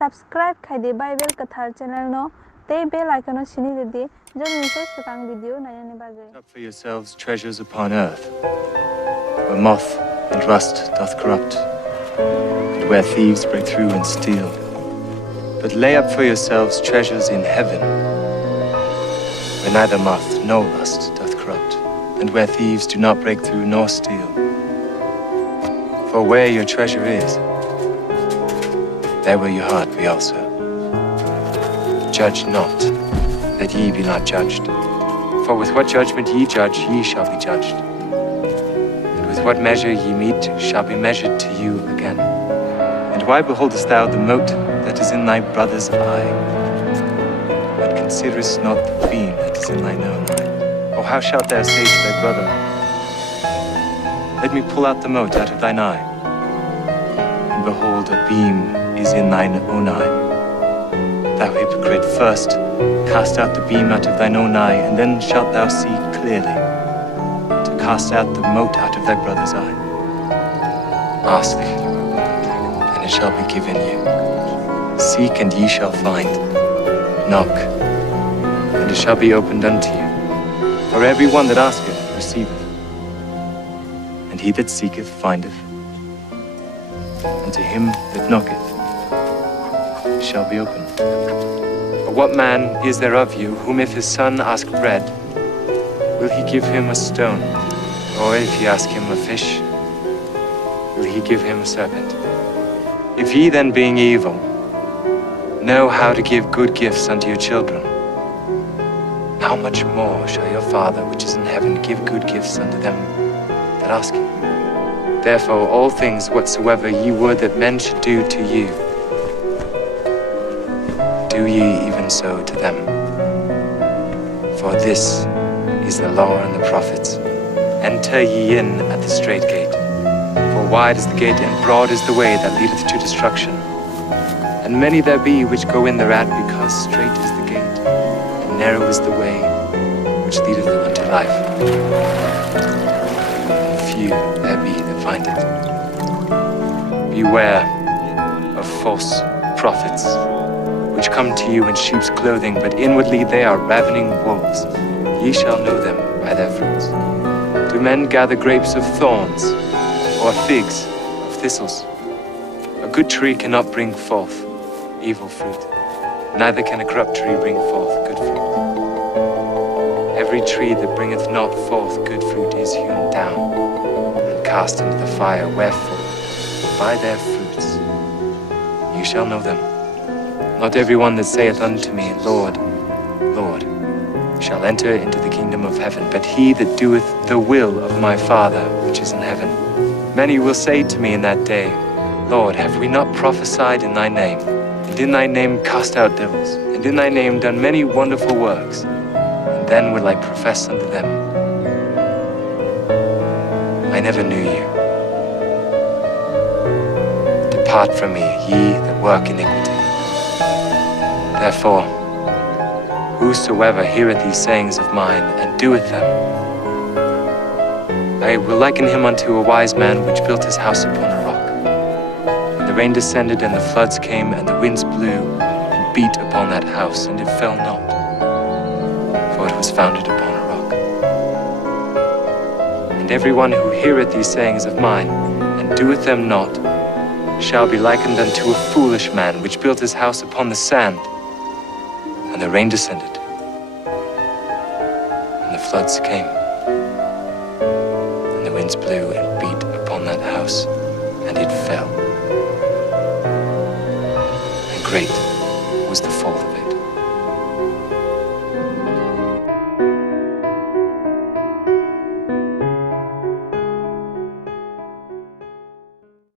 Subscribe Khaidi Bible Kathar channel no tei bell icon sini dedi jong nisoi sekang video nayani bagai. Up for yourselves treasures upon earth, where moth and rust doth corrupt, and where thieves break through and steal. But lay up for yourselves treasures in heaven, where neither moth nor rust doth corrupt, and where thieves do not break through nor steal. For where your treasure is, there will your heart be also. Judge not, that ye be not judged. For with what judgment ye judge, ye shall be judged. And with what measure ye mete, shall be measured to you again. And why beholdest thou the mote that is in thy brother's eye, but considerest not the beam that is in thine own eye? Or how shalt thou say to thy brother, let me pull out the mote out of thine eye, and behold, a beam is in thine own eye? Thou hypocrite, first cast out the beam out of thine own eye, and then shalt thou see clearly to cast out the mote out of thy brother's eye. Ask, and it shall be given you. Seek, and ye shall find. Knock, and it shall be opened unto you. For every one that asketh receiveth, and he that seeketh findeth, and to him that knocketh shall be opened. For what man is there of you, whom if his son ask bread, will he give him a stone? Or if he ask him a fish, will he give him a serpent? If ye then, being evil, know how to give good gifts unto your children, how much more shall your Father which is in heaven give good gifts unto them that ask him? Therefore all things whatsoever ye would that men should do to you, do ye even so to them. For this is the law and the prophets. Enter ye in at the strait gate. For wide is the gate and broad is the way that leadeth to destruction, and many there be which go in thereat, because strait is the gate, and narrow is the way which leadeth unto life, and few there be that find it. Beware of false prophets, which come to you in sheep's clothing, but inwardly they are ravening wolves. Ye shall know them by their fruits. Do men gather grapes of thorns, or figs of thistles? A good tree cannot bring forth evil fruit, neither can a corrupt tree bring forth good fruit. Every tree that bringeth not forth good fruit is hewn down, and cast into the fire. Wherefore, by their fruits you shall know them. Not every one that saith unto me, Lord, Lord, shall enter into the kingdom of heaven, but he that doeth the will of my Father which is in heaven. Many will say to me in that day, Lord, have we not prophesied in thy name, and in thy name cast out devils, and in thy name done many wonderful works? And then will I profess unto them, I never knew you. Depart from me, ye that work iniquity. Therefore, whosoever heareth these sayings of mine, and doeth them, I will liken him unto a wise man which built his house upon a rock. And the rain descended, and the floods came, and the winds blew, and beat upon that house, and it fell not, for it was founded upon a rock. And every one who heareth these sayings of mine, and doeth them not, shall be likened unto a foolish man which built his house upon the sand. And the rain descended, and the floods came, and the winds blew and beat upon that house, and it fell. And great